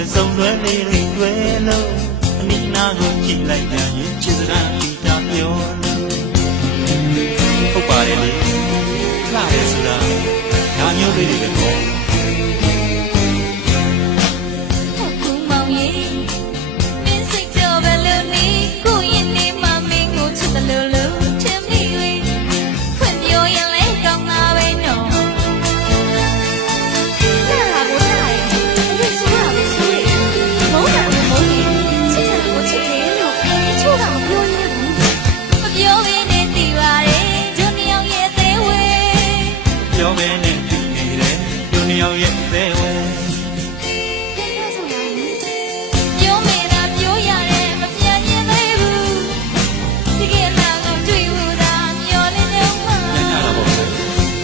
ယ်စုံလွဲလေးတွေတွေ့လို့အနီးနားကိုကြည့်လိုက်ပြန်ရင်ချစ်စကားဒီတာပြောလို့ဟုတ်ပါတယ်လေနားတယ်ဆိုတာဒါမျိုးလေးတွေပဲ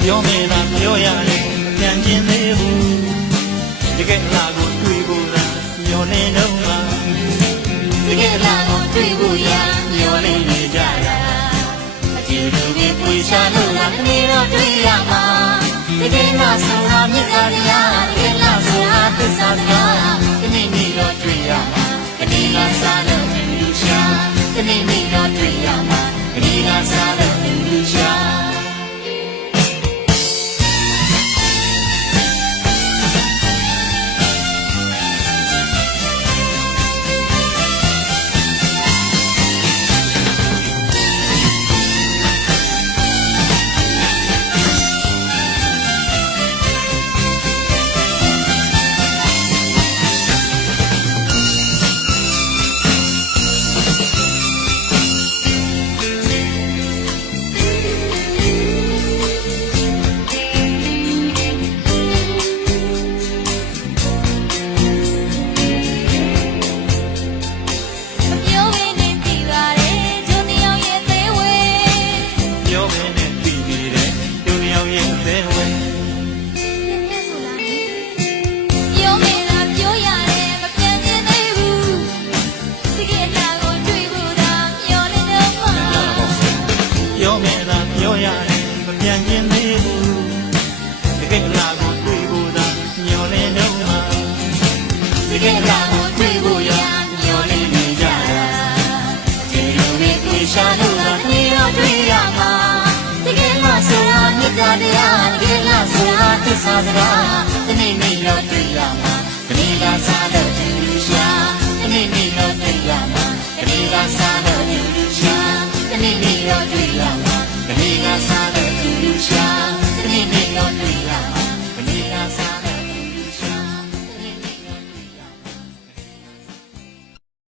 ပြောမဲတာပြောရတယ်ပြန်ကျင်သေးဘူးတကယ်လာကိုတွေ့ဖို့လားမျောနေတော့မှဒီကနေ့တော့တွေ့ဘူးရမျောနေနေကြတာအတူတူပဲပွေရှာလို့လားဒီနေ့တော့တွေ့ရမှာဒီကနေ့ဆိုတာမြတ်တရားဒီကနေ့ဆိုတာသစ္စာတရားဒီနေ့နေ့တော့တွေ့ရမှာဒီနေ့ကစားလို့လူရှာဒီနေ့နေ့တော့ ဒီကနေ့ကိုတွေ့ဖို့ရမျောနေနေကြတာဒီလိုပဲတွေ့ရှာလို့လားဒီတော့တွေ့ရမှာဒီကနေ့ဆိုတာမြတ်တရားဒီကနေ့ဆိုတာသစ္စာစကား